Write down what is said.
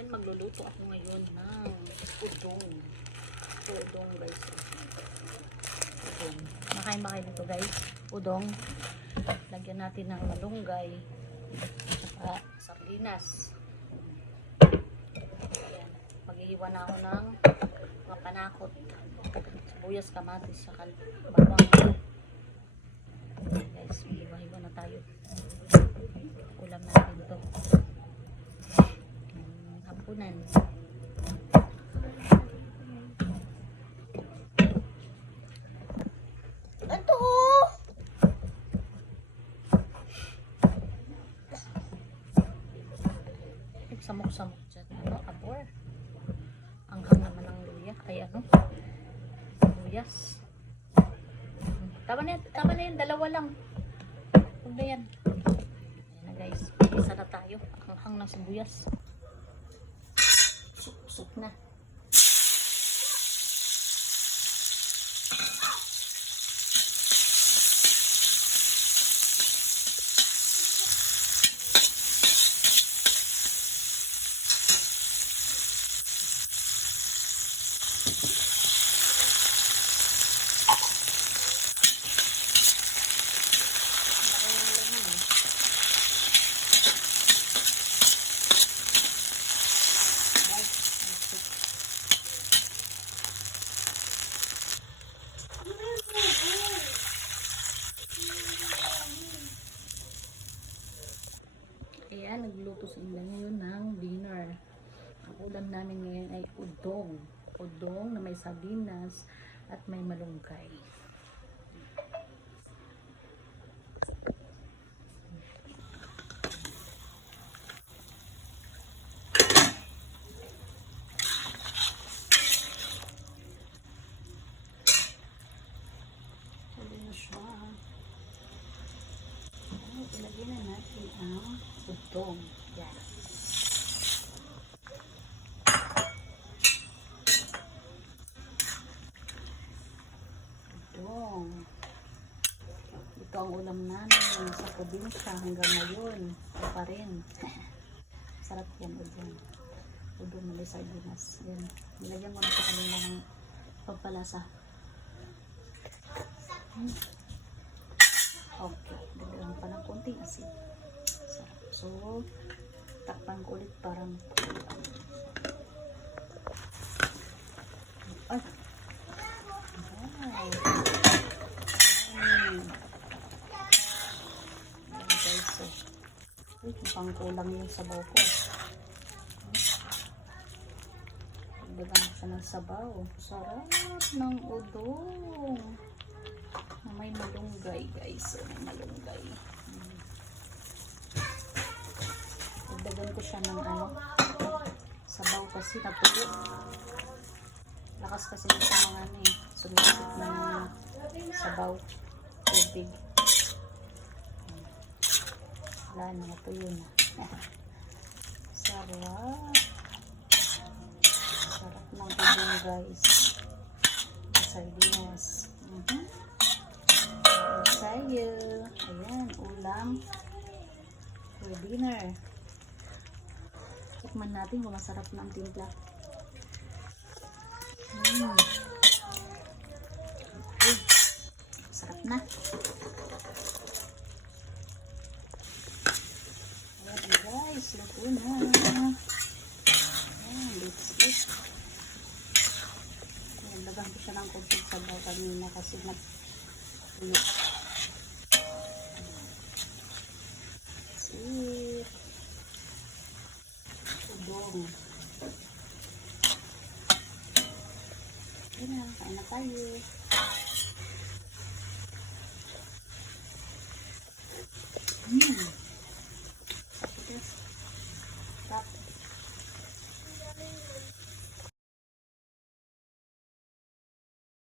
Ayan, magluluto ako ngayon ng udong. Udong guys. Udong. Makain ba kayo nito guys? Udong. Lagyan natin ng malunggay. At sardinas. Ayan. Maghihiwa ako ng mga panakot. Sibuyas, kamatis, saka bawang. Guys, maghiwa-hiwa na tayo. Ulam natin ito. Hapunan. Ito! Samok-samok dyan. Ano? Abor. Ang naman ng luya. Ay ano? Luyas. Tama na. Tama na yan. Dalawa lang. Huwag na yan. Ayan na guys. Isa na tayo. Ang hang ng sibuyas. Sup-sup na. Ayan, nagluto sila ngayon ng dinner. Ang ulam namin ngayon ay udong. Udong na may sardinas at may malunggay. Tuloy na siya. Ilagay na natin ang udong. Yan. Udong. Ito ang ulam namin sa probinsya hanggang ngayon. Ito pa rin. Sarap yan, udong. Udong na may sardinas. Yan. Nilagyan mo na sa kanila ng pagpalasa. Hmm. Okay, dagdagan pa ng konting asin. So, takpan ko ulit parang ay. Wow. Uy, mukhang kulang yung sabaw ko. Dagdagan ko siya ng sabaw. Sarap ng udong na may malunggay guys so, may malunggay Mm. dagdagan ko siya ng ano sabaw kasi napulo lakas kasi nito mga ano eh sumisip ng sabaw tubig Mm. wala na natuyo na sarap sarap ng udong guys sardinas mhm tayo. Ayan, ulam for dinner. Tikman natin kung masarap na ang timpla. Mm. Okay. Sarap na. Ayan guys, luto na. Ayan, let's eat. Ayan, lagang ko siya ng konting sabaw kanina kasi nag Sweet. Udong. Ayan na, kain na tayo. Mm.